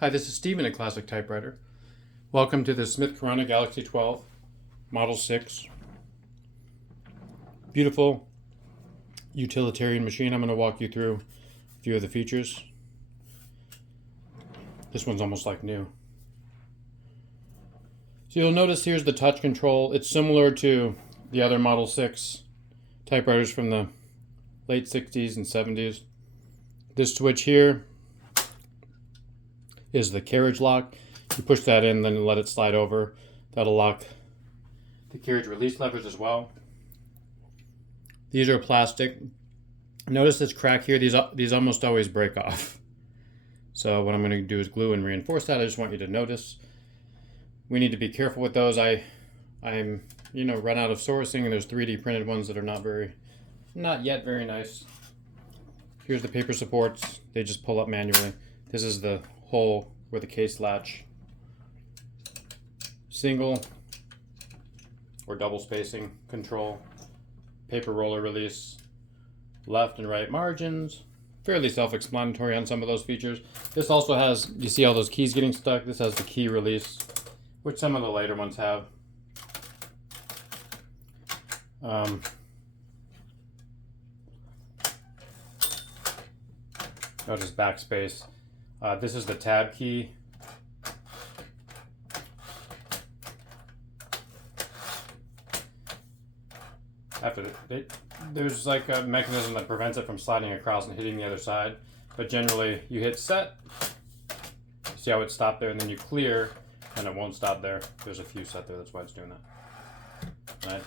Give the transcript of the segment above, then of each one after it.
Hi, this is Steven at Classic Typewriter. Welcome to the Smith Corona Galaxie 12 Model 6. Beautiful utilitarian machine. I'm going to walk you through a few of the features. This one's almost like new. So you'll notice here's the touch control. It's similar to the other Model 6 typewriters from the late 60s and 70s. This switch here is the carriage lock. You push that in, then let it slide over. That'll lock the carriage release levers as well. These are plastic. Notice this crack here. These almost always break off. So what I'm going to do is glue and reinforce that. I just want you to notice. We need to be careful with those. I'm run out of sourcing, and there's 3D printed ones that are not yet very nice. Here's the paper supports. They just pull up manually. This is the hole where the case latch. Single or double spacing control. Paper roller release. Left and right margins. Fairly self-explanatory on some of those features. This also has, you see all those keys getting stuck? This has the key release, which some of the later ones have. Notice backspace. This is the tab key. There's like a mechanism that prevents it from sliding across and hitting the other side. But generally, you hit set. See how it stopped there, and then you clear, and it won't stop there. There's a few set there, that's why it's doing that. Right?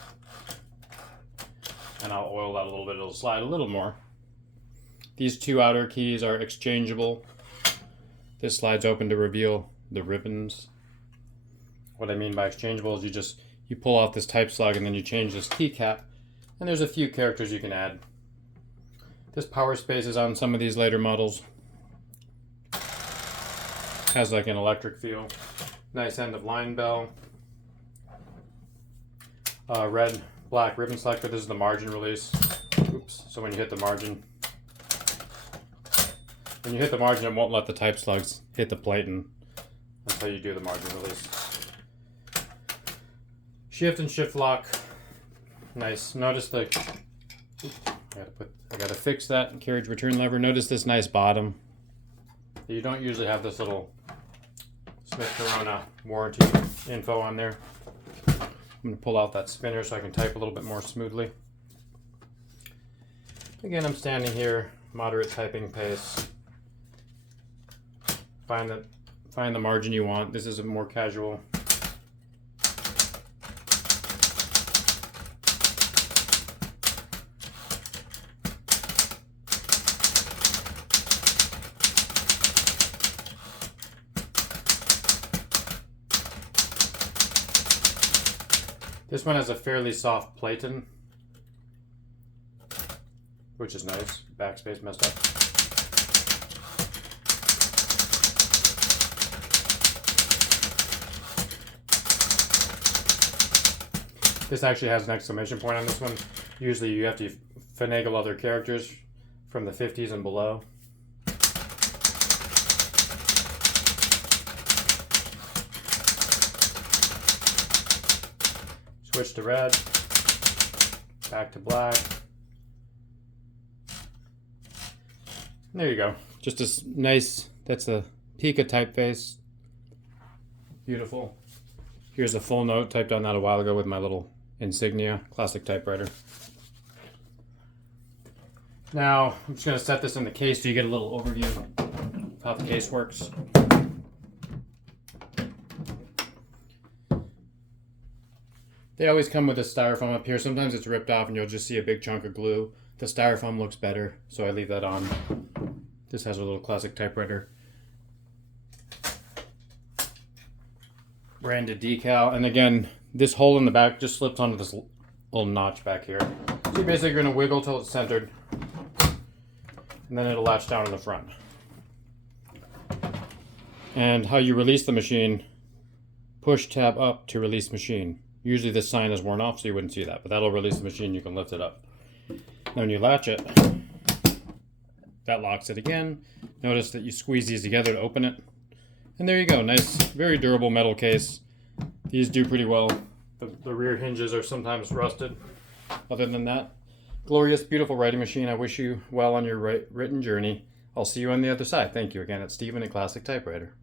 And I'll oil that a little bit, it'll slide a little more. These two outer keys are exchangeable. This slides open to reveal the ribbons. What I mean by exchangeable is you pull off this type slug and then you change this keycap, and there's a few characters you can add. This power space is on some of these later models. Has like an electric feel. Nice end of line bell. Red, black ribbon selector. This is the margin release. Oops. So when you hit the margin, it won't let the type slugs hit the plate until you do the margin release. Shift and shift lock. Nice. Notice I gotta fix that carriage return lever. Notice this nice bottom. You don't usually have this little Smith Corona warranty info on there. I'm gonna pull out that spinner so I can type a little bit more smoothly. Again, I'm standing here, moderate typing pace. Find the margin you want. This is a more casual. This one has a fairly soft platen, which is nice. Backspace messed up. This actually has an exclamation point on this one. Usually you have to finagle other characters from the 50s and below. Switch to red, back to black. There you go. Just a nice, that's a Pica typeface. Beautiful. Here's a full note, typed on that a while ago with my little insignia, Classic Typewriter. Now, I'm just going to set this in the case so you get a little overview of how the case works. They always come with a styrofoam up here. Sometimes it's ripped off and you'll just see a big chunk of glue. The styrofoam looks better, so I leave that on. This has a little Classic Typewriter branded decal, and again, this hole in the back just slips onto this little notch back here. So you're basically going to wiggle till it's centered, and then it'll latch down in the front. And how you release the machine, push tab up to release machine. Usually this sign is worn off, so you wouldn't see that, but that'll release the machine. You can lift it up. Now when you latch it, that locks it again. Notice that you squeeze these together to open it. And there you go, nice, very durable metal case. These do pretty well. The rear hinges are sometimes rusted. Other than that, glorious, beautiful writing machine. I wish you well on your written journey. I'll see you on the other side. Thank you again. It's Stephen at Classic Typewriter.